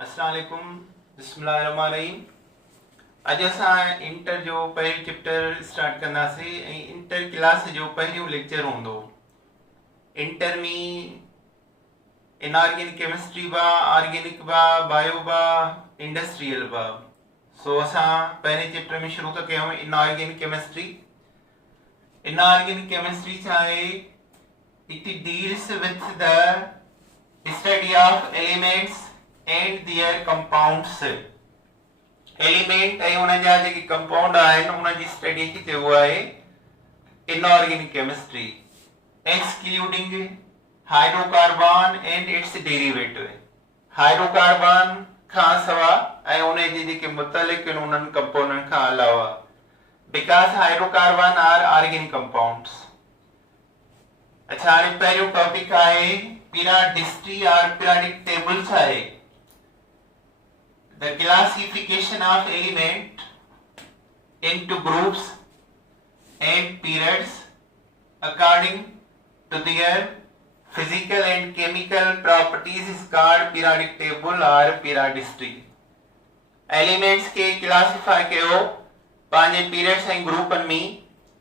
अस्सलाम वालेकुम, बिस्मिल्लाहिर्रहमानिर्रहीम। अॼु असां इंटर जो पहिरियों चैप्टर स्टार्ट कंदासीं ऐं इंटर क्लास जो पहिरियों लेक्चर हूंदो। इंटर में इनऑर्गेनिक केमिस्ट्री बा, ऑर्गेनिक बा, बायो बा, इंडस्ट्रियल बा। सो असां पहिरें चैप्टर में शुरू था कयूं इनऑर्गेनिक केमिस्ट्री। इनऑर्गेनिक केमिस्ट्री छा आहे? It deals with the study of elements and their compounds. Element ऐं उन जा जेके कंपाउंड आहिनि उन जी स्टडी खे चइबो आहे inorganic chemistry, excluding hydrocarbon and its derivative. Hydrocarbon खां सवा ऐं उन जे जेके मुतलिक आहिनि उन्हनि कंपाउंडनि खां अलावा, because hydrocarbon are organic compounds. अच्छा, हाणे पहिरियों टॉपिक आहे पीरियोडिसिटी और पीरियोडिक टेबल छा आहे? The classification of element into groups and periods according to their physical and chemical properties is called periodic table or periodicity. Elements के classify कयो पांचे periods ऐं ग्रुपनि में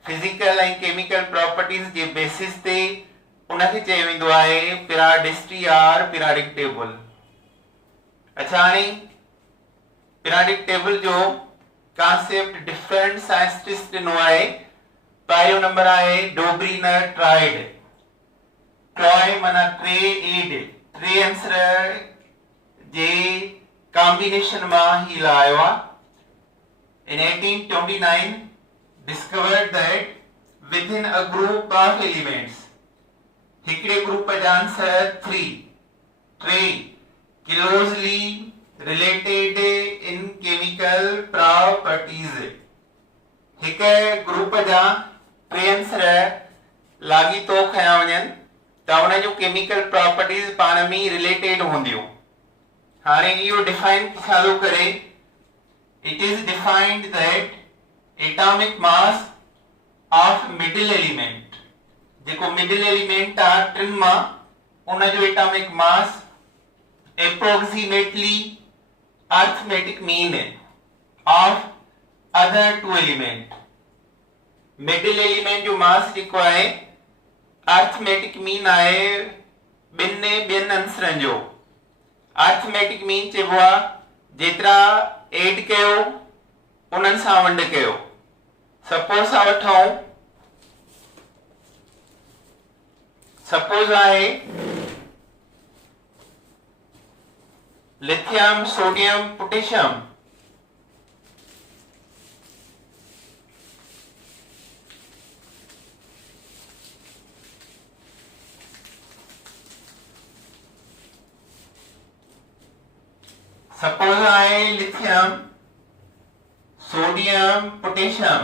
physical ऐं chemical properties जे basis ते उनखे चयो वेंदो आहे periodicity or periodic table। अच्छा, हाणे पीरियोडिक टेबल जो कॉन्सेप्ट डिफरेंट साइंटिस्ट ॾिनो आहे। पहिरियों नंबर आहे डोब्रीनर ट्राइड। ट्रॉय माना टे एड, टे आंसर जे कॉम्बिनेशन मां ही लायो आहे। इन 1829 discovered that within a group of elements, हिकिड़े ग्रुप जा आंसर टे closely related in chemical properties। हिक ग्रुप जा टे आंसर लाॻीतो खया वञनि त उन जो केमिकल प्रॉपर्टीज पाण में रिलेटेड हूंदियूं। हाणे इहो डिफाइन छा थो करे? It is defined that atomic mass of middle element, जेको मिडिल एलिमेंट आहे टिन मां, उन जो atomic mass approximately arithmetic mean of other two element। Middle element जो मास जेको आहे arithmetic mean आहे ॿियनि आंसरनि जो। arithmetic mean चइबो आहे जेतिरा एड कयो उन्हनि सां वंड कयो। सपोज सां वठूं, सपोज आहे लिथियम, सोडियम, पोटेशियम। सपोज आहे लिथियम, सोडियम, पोटेशियम,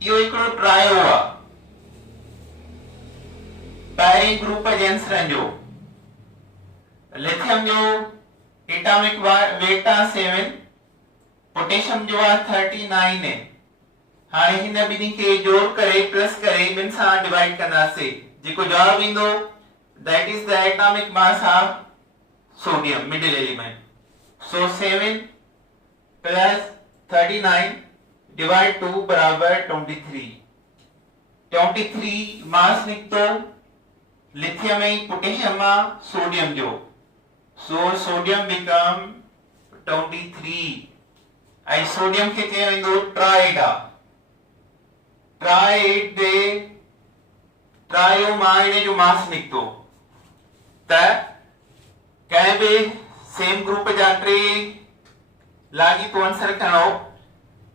इहो हिकिड़ो ट्रायो आहे पहिरें ग्रुप जे आंसरनि जो। लिथियम जो एटॉमिक वेट आहे 7, पोटेशियम जो आहे 39 है। हाणे हिन ॿिन्ही खे जोड़ करे प्लस करे ॿिनि सां डिवाइड कंदासीं, जेको जवाब ईंदो that is the atomic mass of sodium middle element. So 7 plus 39 divide 2 बराबर 23। 23 मास निकतो लिथियम ऐं पोटेशियम मां सोडियम जो। So sodium become 23 ऐं सोडियम खे चयो वेंदो ट्राइड आहे। ट्राइड दे ट्रायो मां इन जो मास निकतो त कंहिं बि सेम ग्रुप जा टे लाॻीतो आंसर खणो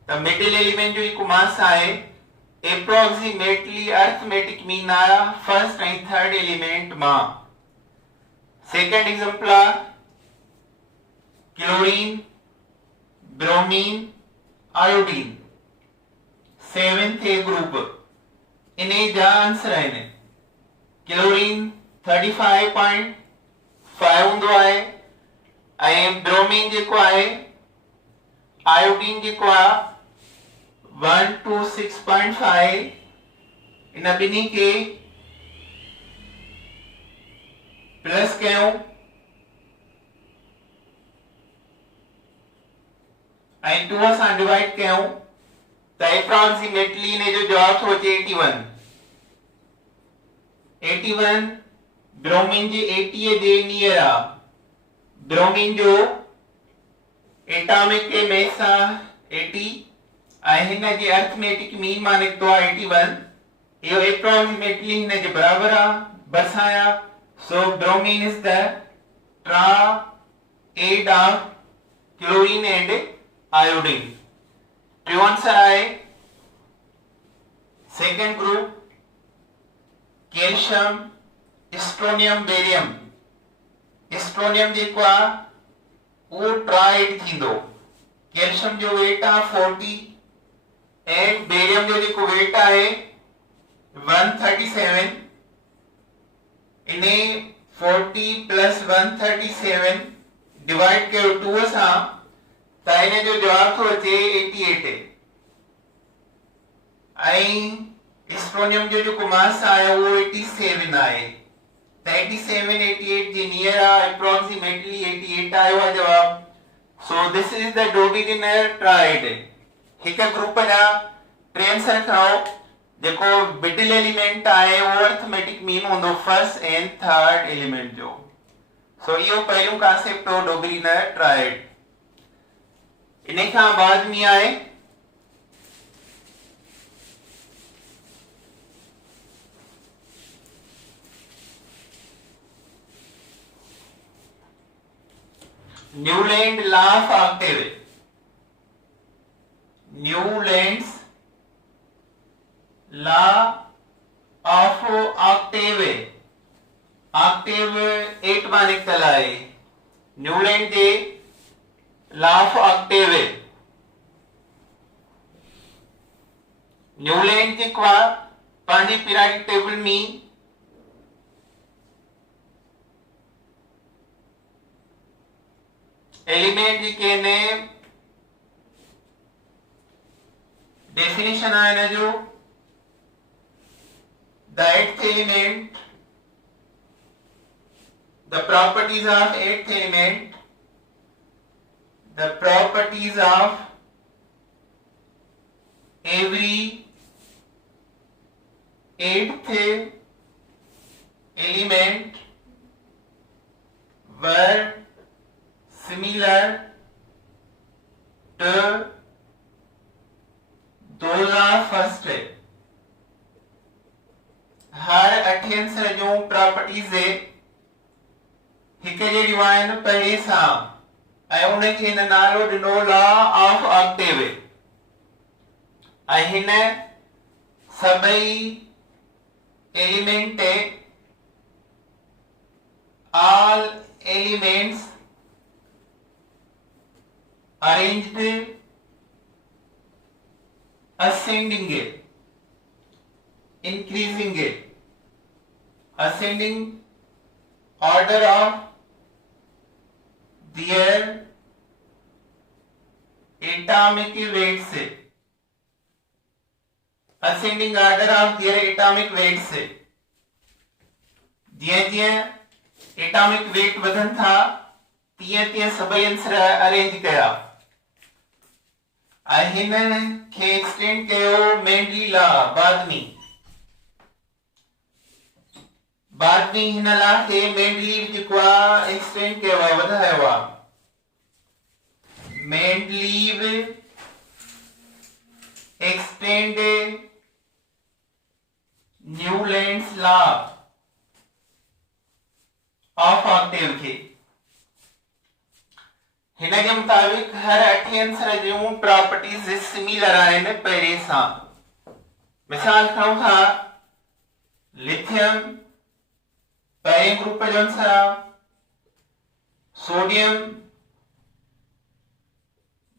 त मिडिल एलिमेंट जो जेको मास आहे एप्रोक्सीमेटली अरिथमेटिक मीन आहे फर्स्ट ऐं थर्ड एलिमेंट मां। सेकेंड एग्जांपल आहे क्लोरीन, ब्रोमीन, आयोडीन, 7th ए ग्रुप। इन जा आंसर आहिनि क्लोरीन 35.5 हूंदो आहे ऐं ब्रोमीन जेको आहे, आयोडीन जेको आहे 126.5। इन ॿिन्ही खे प्लस कयूं ऐं 2 सां डिवाइड कयूं त एप्रोक्सीमेटली इन जो जवाब थो अचे 81। 81 ब्रोमीन जे 80 जे नियर आहे। ब्रोमीन जो एटॉमिक मास आहे 80 ऐं हिन जे अर्थमेटिक मीन मां निकितो आहे 81। इहो एप्रोक्सीमेटली हिन जे बराबर आहे बरसाया। So bromine is the triad of chlorine and iodine. टियों आंसर आहे second group calcium strontium barium. Strontium जेको आहे वो ट्राइड थींदो। कैल्शियम जो वेट आहे 40 एंड बेरियम जो जेको वेट आहे 137। इने 40 प्लस 137 डिवाइड कयो 2 सां त इन जो जवाब थो अचे 88। ऐं स्ट्रोनियम जो जेको मास आहे वो 87 आहे। 87 88 जे नियर आहे एप्रोक्सीमेटली 88 आयो आहे जवाब। So this is the Dobereiner triad. हिक ग्रुप जा टे आंसर खणो। जेको मिडिल एलिमेंट आहे वो अर्थमेटिक मीन हूंदो फर्स्ट एंड थर्ड एलिमेंट जो। सो इहो पहिरियों कॉन्सेप्ट हो डोबिलिनर ट्राइड। इन खां बाद में आहे Newland law of octave. Newlands law of octave. Octave 8 मां निकतल आहे। न्यूलैंड जे लॉ ऑफ ऑक्टेव। न्यूलैंड जेको आहे पंहिंजे पीरियोडिक टेबल में एलिमेंट जेके ने डेफिनेशन आहे न जो the eighth element, the properties of eighth element, the properties of every eighth element were similar to those of first। हर 8 आंसर जो प्रॉपर्टीज हिक जहिड़ियूं आहिनि पहिरीं सां ऐं उनखे हिन नालो ॾिनो लॉ ऑफ ऑक्टेव। ऐं हिन सभई element all elements arranged ascending, increasing, ascending order of their atomic weights, ascending order of their atomic weights। जीअं जीअं एटॉमिक वेट वधन था तीअं तीअं सभई आंसर अरेंज कया। हिन खे एक्सटेंड कयो मेंडली लॉ बाद में हिन लॉ खे मेंडली जेको आहे एक्सटेंड कयो आहे वधायो आहे। Mendeleev extend Newlands law of Octave खे। हिन के मुताबिक हर 8 आंसर जूं प्रॉपर्टीज सिमिलर आहिनि पहिरीं सां। मिसाल खणूं था लिथियम पहिरें ग्रुप जो आंसर आहे। सोडियम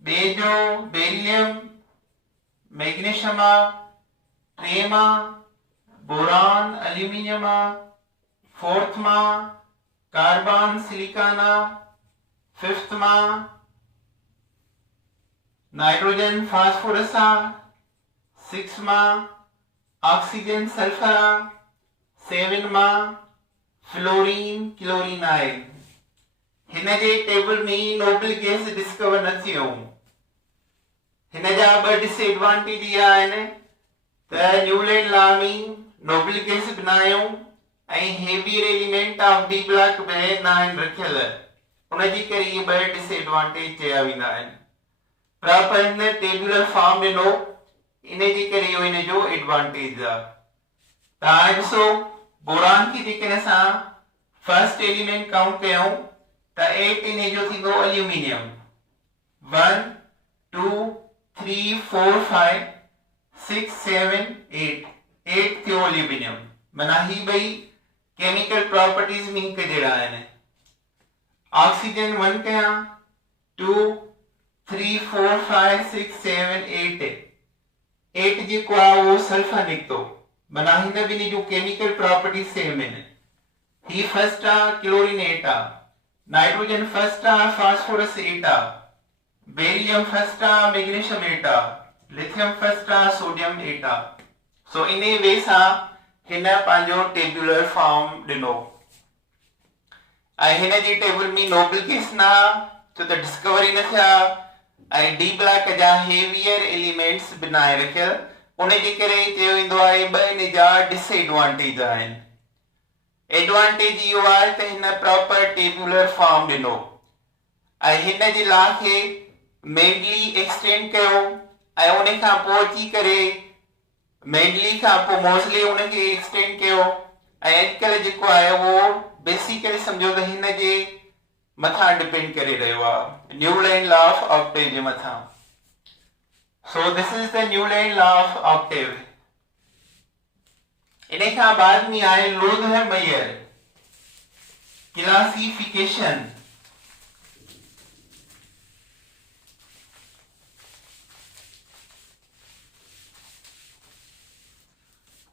ॿिए जो बेरिलियम, मैग्नीशियम आहे टे मां, बोरान एल्यूमिनियम आहे फोर्थ मां, कार्बन सिलिकॉन आहे फिफ्थ मां, नाइट्रोजन फास्फोरस आहे सिक्स मां, ऑक्सीजन सल्फर आहे सेवन मां, फ्लोरीन क्लोरीन आहे। हिन जे टेबल में नोबल गैस डिस्कवर न थियो। हिन जा ॿ डिसएडवांटेज इहा आहिनि त न्यूलैंड लॉ में नोबल केस बनायूं ऐं heavier element of D block में न आहिनि रखियल, उनजे करे इहे ॿ डिसएडवांटेज चया वेंदा आहिनि। प्रॉपर हिन टेबुलर फॉर्म ॾिनो, इनजे करे इहो इन जो एडवांटेज आहे। तव्हां ॾिसो बोरान खे जेकॾहिं असां फर्स्ट एलिमेंट काउंट कयूं त 8 इन जो थींदो एल्यूमिनियम, 1 2 3 4 5 6 7 8 थियो एल्यूमिनियम। माना ही ॿई केमिकल प्रॉपर्टीज में हिक जहिड़ा आहिनि। ऑक्सीजन 1 कयां 2 3 4 5 6 7 8 जेको आहे उहो सल्फर निकितो, माना हिन ॿिन्ही जूं केमिकल प्रॉपर्टीज सेम आहिनि। ही फर्स्ट आहे क्लोरीन 8 आहे, नाइट्रोजन फर्स्ट आहे, फास्फोरस 8 आहे, बेरिलियम फर्स्ट आहे, मैग्नीशियम 8 आहे, लिथियम फर्स्ट आहे, सोडियम 8 आहे। सो इन वे सां हिन पंहिंजो टेबुलर फॉर्म ॾिनो ऐं हिन जी टेबल में नोबल केस न छो त डिस्कवरी न थिया ऐं डी ब्लॉक जा हेवियर एलिमेंट्स बनाए रखियल, उनजे करे चयो वेंदो आहे ॿ इन जा डिसएडवांटेज आहिनि। एडवांटेज इहो आहे त हिन प्रॉपर टेबुलर फॉर्म ॾिनो ऐं हिन जे लॉ खे मेनली एक्सटेंड कयो ऐं उन खां पोइ अची करे मेनली खां पोइ मोस्टली उनखे एक्सटेंड कयो ऐं अॼुकल्ह जेको आहे उहो बेसिकली सम्झो त हिन जे मथां डिपेंड करे रहियो आहे, न्यूलैंड लॉ ऑफ ऑक्टेव जे मथां। So this is the Newland law of octave. इन खां बाद में आहे लोथर मेयर क्लासिफिकेशन।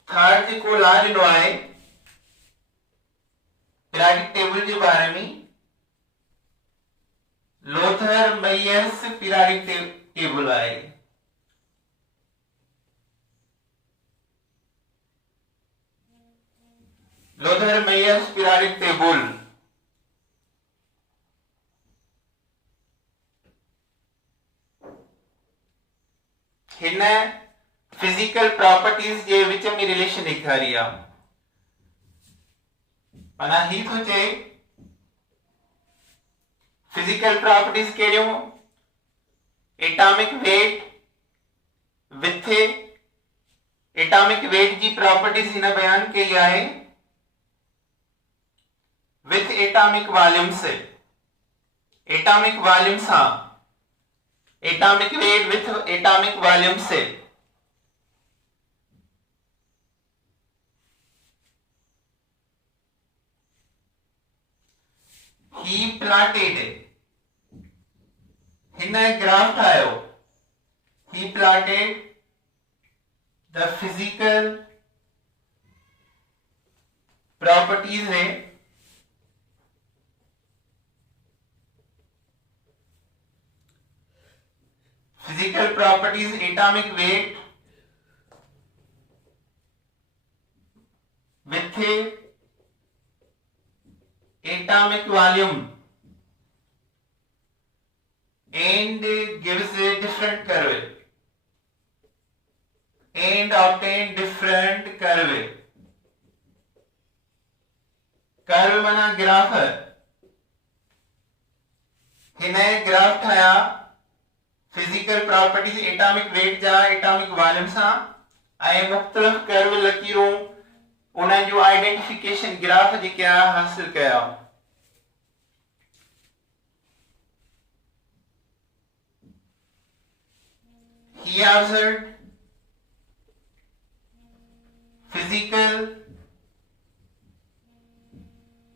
थर्ड जेको लॉ ॾिनो आहे पीरियोडिक टेबल जे बारे में, लोथर मेयर्स पीरियोडिक टेबल आहे। लोथर मेयर्स पीरियोडिक टेबल हिन फिजिकल प्रॉपर्टीज जे विच में रिलेशन ॾेखारी आहे। माना ही थो चए फिजिकल प्रॉपर्टीज कहिड़ियूं, atomic weight with atomic weight जी प्रॉपर्टीज हिन बयान कई आहे विथ एटॉमिक वॉल्यूम से, एटॉमिक वॉल्यूम सां, atomic weight with atomic volume से। He plotted हिन ग्राफ ठाहियो, he plotted the physical properties में physical properties atomic weight with atomic volume and gives a different curve and obtain different curve। Curve माना graph. हिन graph ठाया physical properties atomic weight जा atomic volume सां ऐं मुख्तलिफ curve लकीरूं उन्हनि जो आइडेंटिफिकेशन ग्राफ जेके आहे हासिल कया। He observed physical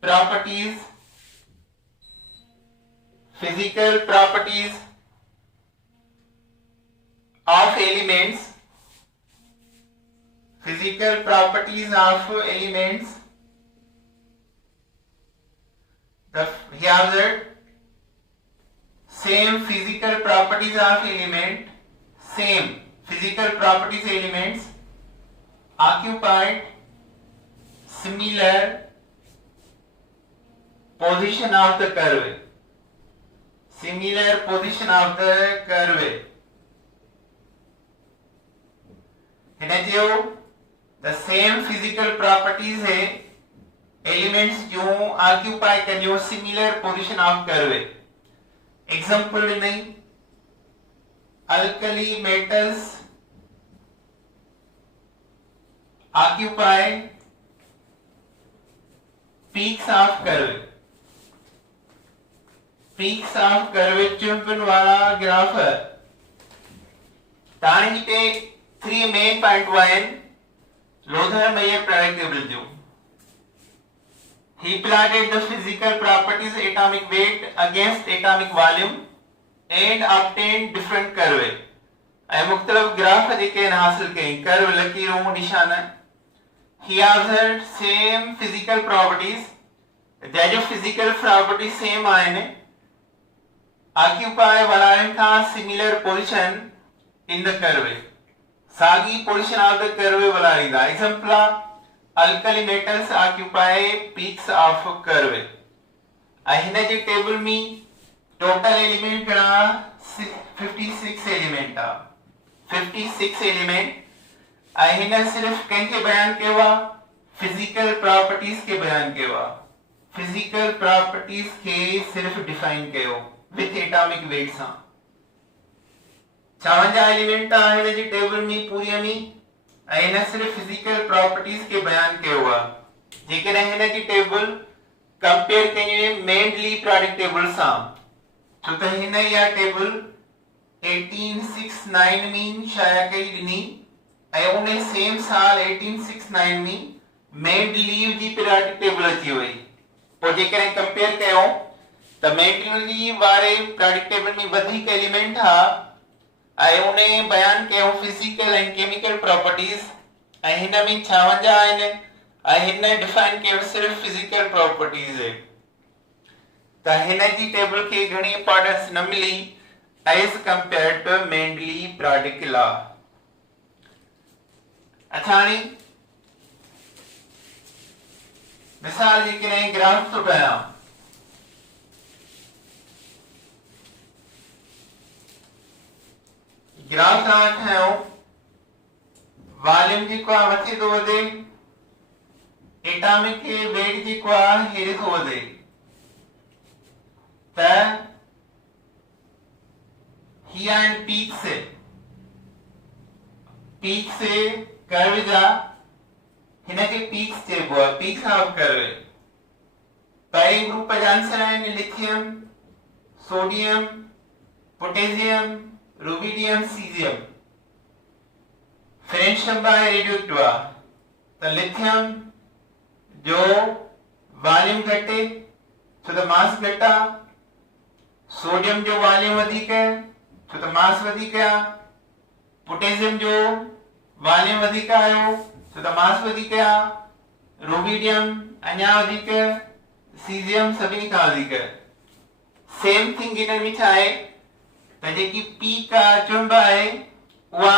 properties of elements, physical properties of elements. He observed same physical properties of element, same physical properties elements occupied similar position of the curve, similar position of the curve। हिन जो the same physical properties है elements जो occupy करियो similar position of curve. Example नहीं, alkali metals occupy peaks of curve. Peaks of curve चुंबन वाला graph है. ताणी ते 3 main point one Lothar-Meyer product table जो. He plotted the physical properties atomic weight against atomic volume and obtained different curve. ऐ मुख्तलिफ graph जेके हासिल कई curve लकीरों निशान. He observed same physical properties. that जो physical properties same आए ने occupy वाला का similar position in the curve. Sagi position of the curve वाला Rinda. Example alkali metals occupy peaks of curve. अहिना जे टेबल में total element करा 56 element आ. 56 element अहिना सिर्फ किनके बयान के वा physical properties के बयान के वा. Physical properties के सिर्फ define के हो with atomic weights हाँ. 56 एलिमेंट आहे जी टेबल में पूरी में ऐना सिर्फ फिजिकल प्रॉपर्टीज के बयान के हुआ जेके रहने जी टेबल कंपेयर करिए मेनली प्रोडक्ट टेबल सा तो तहिना या टेबल 1869 में शाया कई दिनी ऐ उन्हें सेम साल 1869 में मेड लीव जी प्रोडक्ट टेबल अची हुई और जेके कंपेयर कयो त मेड लीव वारे प्रोडक्ट टेबल में वधिक एलिमेंट हा ऐ उन्हें बयान कयो फिजिकल एंड केमिकल प्रॉपर्टीज ऐ हिन में 56 आहिनि ऐं हिन डिफाइन कयो सिर्फ फिजिकल प्रॉपर्टीज है त हिन जी टेबल के घणी इंपॉर्टेंस न मिली as compared to Mendeleev product law. अछाणी मिसाल जी के ग्राफ तो कया ग्राफ ठाहियो वॉल्यूम जेको आहे मथे थो वधे एटॉमिक वेट जेको आहे हेठि थो वधे त ही आहिनि पीक्स कर्व जा हिनखे पीक्स चइबो आहे पीक्स ऑफ कर्व. पहिरें ग्रुप जा आंसर आहिनि lithium sodium potassium rubidium caesium. French number है रेडियोएक्टिव त लिथियम जो वॉल्यूम घटे छो त मास घटा. सोडियम जो वॉल्यूम अधिक है छो त मास अधिक है. पोटेशियम जो वॉल्यूम अधिक आयो छो त मास अधिक है. रुबिडियम अञा अधिक. सीजियम सभी का अधिक. सेम थिंग इन में छा है त जेकी पी का चुंब है उहा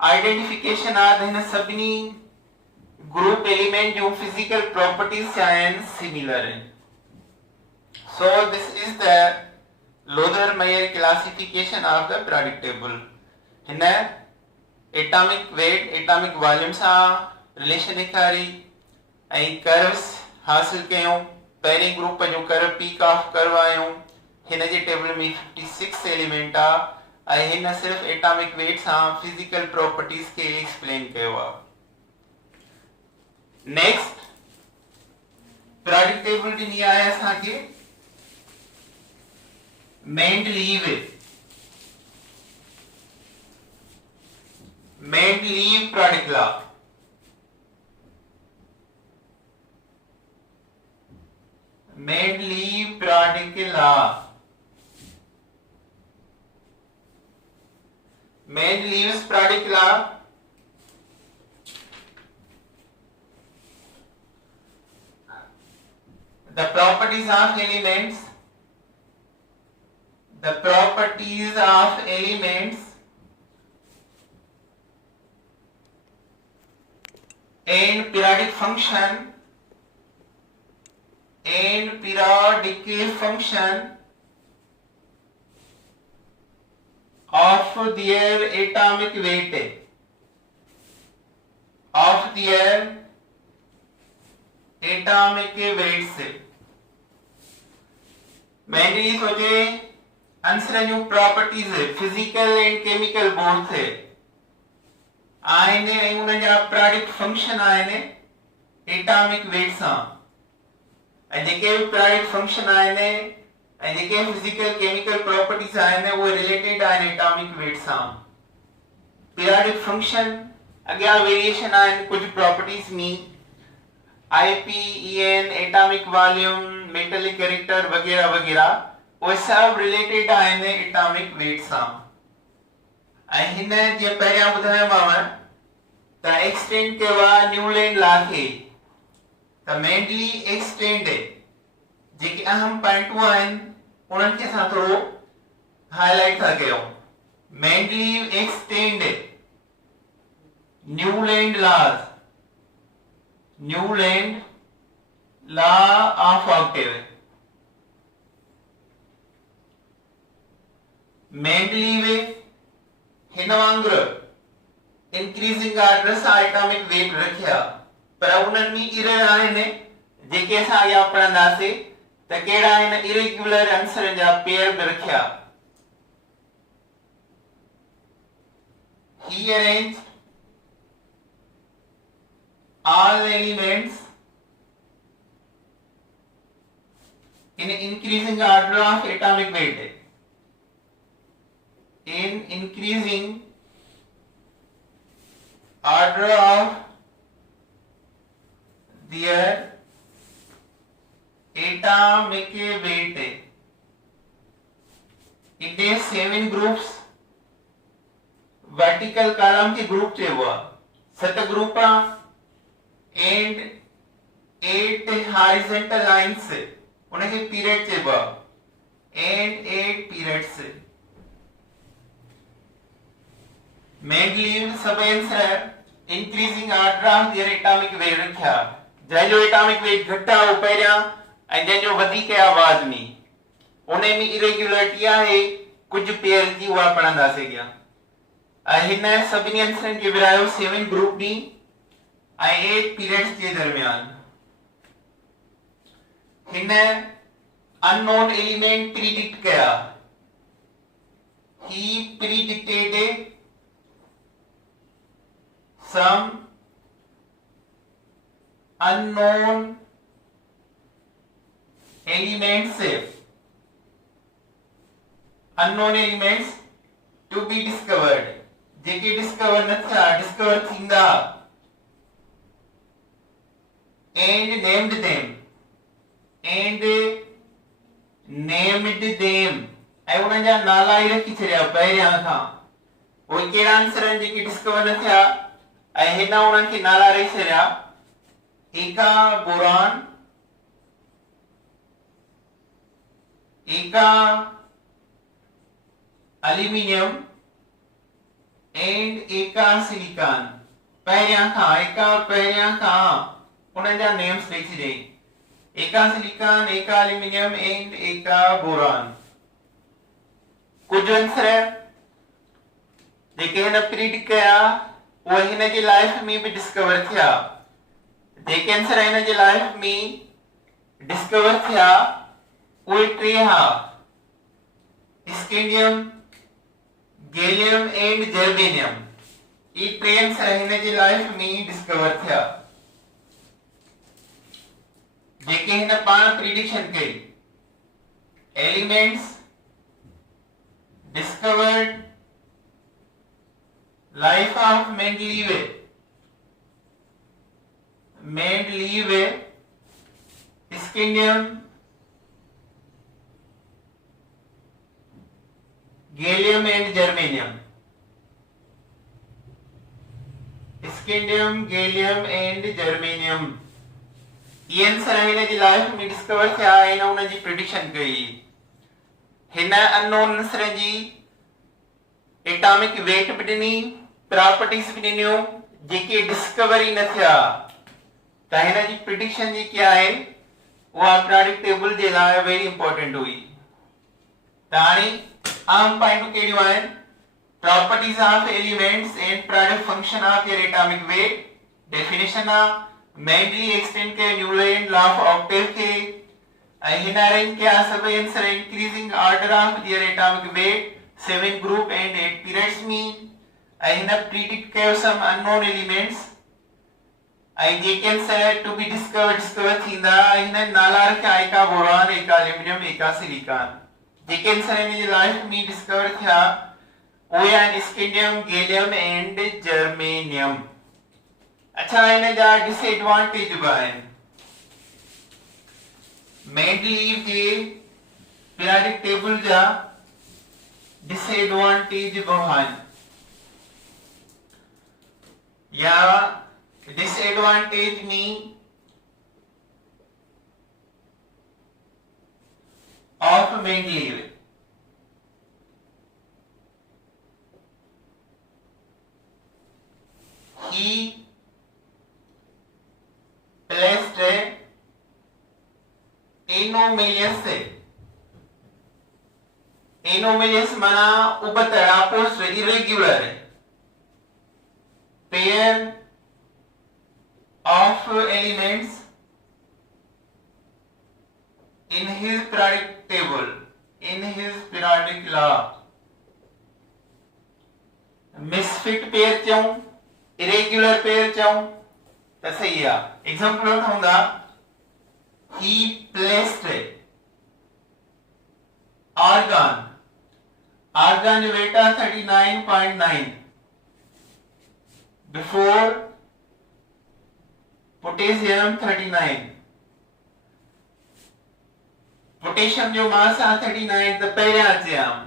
आइडेंटिफिकेशन आहे हिन सभिनी ग्रुप एलिमेंट जो फिजिकल प्रॉपर्टीज आहिनि सिमिलर आहिनि. सो this is the Lothar Meyer classification of the product table. हिन एटॉमिक वेट एटॉमिक वॉल्यूम सां रिलेशन ॾेखारी ऐं कर्व्स हासिल कयूं. पहिरें ग्रुप जो कर्व पीक ऑफ कर्व आयो हिन जे टेबल में 56 एलिमेंट आ ऐं हिन सिर्फ एटॉमिक वेट सां फिजिकल प्रॉपर्टीज के एक्सप्लेन कयो आ. नेक्स्ट प्रोडक्ट टेबल ॾिनी आहे असांखे Mendeleev product law. Mendeleev product law. Mendeleev's product law the properties of elements and periodic function of their atomic weight their atomic weights. Mendeley सोचे answer जो properties है physical and chemical both है आने उन जा प्रोडक्ट फंक्शन आने atomic weight सा जेके product function आने जेके फिजिकल केमिकल प्रॉपर्टीज आने वो रिलेटेड आने एटॉमिक वेट सा पीरियोडिक फंक्शन अगला वेरिएशन आने कुछ प्रॉपर्टीज में IPEN atomic volume metallic character वगैरह वगैरह वो सब रिलेटेड आने एटॉमिक वेट सा हिन जे पहिरियां ॿुधायोमांव त एक्सटेंड कयो आहे न्यूलैंड लॉ खे त मेनली एक्सटेंड जेके अहम पॉइंटूं आहिनि उन्हनि खे असां थोरो हाईलाइट था कयूं mainly extend Newland laws Newland law of octave mainly वे हिन वांगुरु इंक्रीजिंग ऑर्डर सां एटॉमिक वेट रखिया पर उन्हनि में इरर आहिनि जेके असां अॻियां पढ़ंदासीं त कहिड़ा आहिनि इरेग्युलर आंसरनि जा पेयर बि रखिया He arranged all elements in increasing order of atomic weight. In increasing order of their atomic weight. It is 7 groups. Vertical column के ग्रुप चेबो 7 ग्रुप and 8 horizontal lines उनके पीरियड चेबो and 8 periods. Mainly सब answer increasing order of their atomic weight रखिया जंहिंजो atomic weight घटि आहे उहो पहिरियां ऐं जंहिंजो वधीक आहे बाद में उन में इरेग्युलरिटी आहे कुझु पेयर जी उहा पढ़ंदासीं अॻियां हिन सभिनी आंसरनि खे विरायो 7 ग्रुप डी ऐं 8 पीरियड्स जे दरमियान हिन अननोन एलिमेंट प्रीडिक्ट कया he predicted some unknown elements to be discovered JK discover न थिया डिस्कवर थींदा and named them ऐं उन्हनि जा नाला ई रखी छॾिया पहिरियां खां उहे कहिड़ा आंसर आहिनि जेके डिस्कवर न थिया ऐं हिन उन्हनि खे नाला ॾेई छॾिया एका बोरान एका एल्यूमिनियम एंड एका सिलिकॉन पहिरियां खां उन्हनि जा नेम्स लिखी ॾे एका सिलिकॉन एका एल्यूमिनियम एंड एका बोरान कुछ आंसर जेके हिन प्रीडिक्ट कया उहे हिन जी लाइफ में भी डिस्कवर थिया जेके आंसर हिन जी लाइफ में डिस्कवर थिया उहे 3 हा स्कैंडियम गैलियम एंड जर्मेनियम ये 3 आंसर हिन जी लाइफ में डिस्कवर थिया जेके हिन पाण प्रिडिक्शन कई elements discovered life of Mendeleev scandium gallium and germanium scandium gallium and germanium ये आंसर हिन जी लाइफ में डिस्कवर थिया ऐं उन जी प्रिडिक्शन कई हिन अननोन आंसर जी एटॉमिक वेट भी ॾिनी प्रॉपर्टीज भी ॾिनियूं जेके डिस्कवर ही न थिया त हिन जी प्रिडिक्शन जी क्या है उहा पीरियोडिक टेबल जे लाइ वेरी इंपॉर्टेंट हुई त हाणे आम पॉइंटूं कहिड़ियूं आहिनि properties of elements and periodic function of their atomic weight definition mainly extend के न्यूलैंड लॉ ऑफ ऑक्टेव के हिनारेन के सभी answer increasing order of their atomic weight 7 group and 8 periods mean हिना प्रिडिक्ट के सम अननोन एलिमेंट्स जे can set to be discover थींदा हिना नाला रखिया एका बोरान एका एल्यूमिनियम एका सिलिकॉन जे कैन सेट इन लाइफ में डिस्कवर थिया ओए and scandium gallium and germanium. अच्छा हिन जा डिसएडवांटेज बाइन मेनली जे पीरियडिक टेबल जा डिसएडवांटेज बहान या disadvantage mean of mainly he placed anomalous माना उपतड़ा post irregular pair of elements in his periodic table, in his periodic law. misfit pair क्यों irregular pair क्यों तो सही है। एग्जांपल होगा he placed argon जो बेटा 39.9 before potassium 39 पोटेशियम जो मास 39 तो पहले अचे आम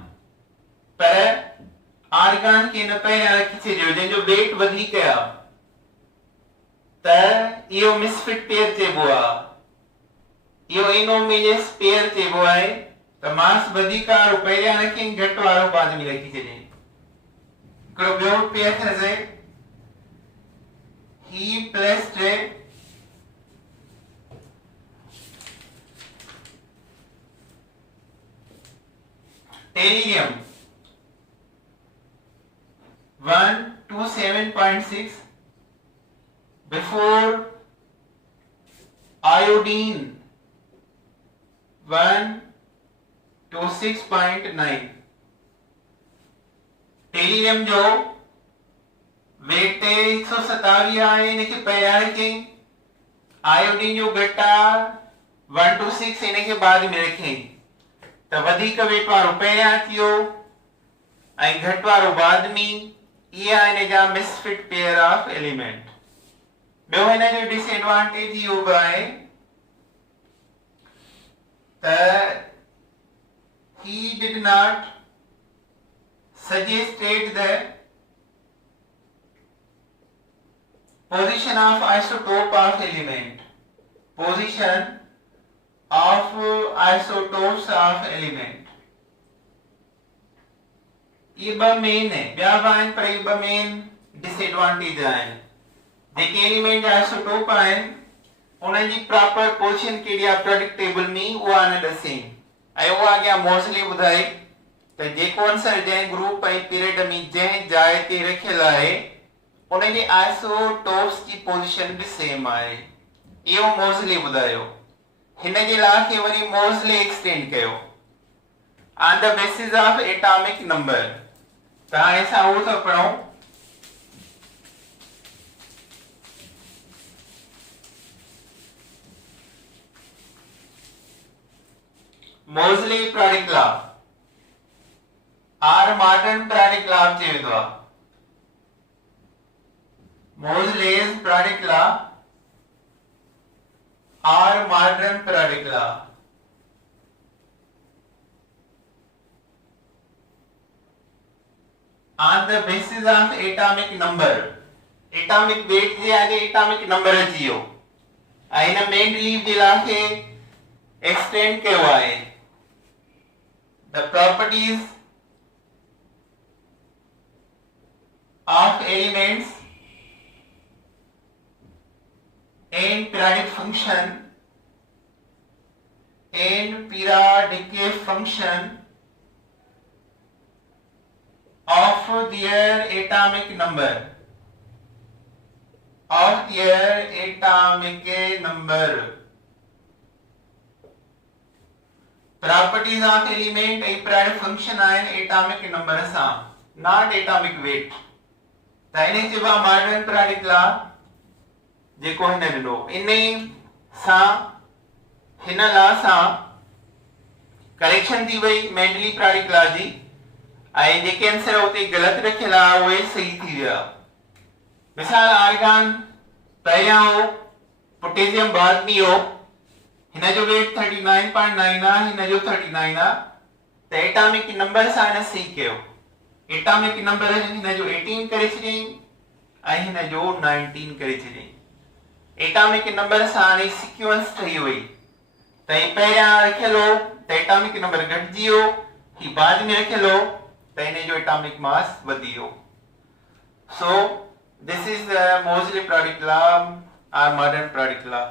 पर आर्गन के न पहले रखी छो जो वेट वधी कया त इहो मिसफिट पेयर चेबो आ इहो एनोमेलियस पेयर चेबो आहे त मास वधी का पहले रखी घट वारो बाद में रखी छे करो बियो पेयर थे he placed Tellurium 127.6 before iodine 126.9 टेलियम जो वेट 127 आहे इनके पहिरियां रखें आयोडीन जो घटा 126 इनके बाद में रखें त वधिक वेट वारो पहिरियां थियो ऐं घट वारो बाद में ये आने जा मिसफिट पेयर ऑफ एलिमेंट। बियो हिन जो डिसएडवांटेज इहो बि आहे त he did not suggested the position of isotope of element, position of isotopes of element। ये ब मेन है ॿिया बि आहिनि पर ये ब मेन डिसएडवांटेज आहिनि जेके एलिमेंट आइसोटोप आहिनि उन्हनि जी प्रॉपर पोजीशन कहिड़ी आहे पीरियडिक टेबल में उहा न ॾसे ऐं उहा अॻियां मोस्टली ॿुधाए त जेको आंसर जंहिं ग्रुप ऐं पीरियड में जंहिं जाइ ते रखियल आहे उन जे आइसोटोप्स जी पोजीशन बि सेम आहे इहो मोस्टली ॿुधायो हिन जे लाइ खे वरी मोस्टली एक्सटेंड कयो on the basis of atomic number त हाणे असां उहो था पढ़ूं mostly periodic law or modern periodic law चयो वेंदो आहे मोस्टली's periodic law or modern periodic law on the basis of atomic number atomic weight जे आगे atomic number अचियो आइना मेनली जे लाखे एक्सटेंड कयो आहे the properties of elements and periodic function of their atomic number of their atomic number. Properties of element a prime function आहिनि atomic number सां, not atomic weight. त इन्हे चइबो आहे मॉडर्न प्रोडक्ट लॉ जेको हिन ॾिनो इन सां हिन लॉ सां करेक्शन थी वई मेंडली प्रोडक्ट लॉ जी ऐं जेके आंसर उते ग़लति रखियल आहे उहे सही थी विया। मिसाल आर्गन पहिरियां हो पोटेशियम बाद में हो हिन जो वेट 39.9 आहे हिन जो 39 आहे त एटॉमिक नंबर सां हिन सही कयो एटॉमिक नंबर हिन जो 18 करे छॾियईं ऐं हिन जो 19 करे छॾियईं एटॉमिक नंबर सां हाणे सीक्वेंस ठही वई त ही पहिरियां रखियल हो त एटॉमिक नंबर घटिजी वियो ही बाद में रखियल हो त हिन जो एटॉमिक मास वधी वियो। So this is the Moseley product law or modern product law.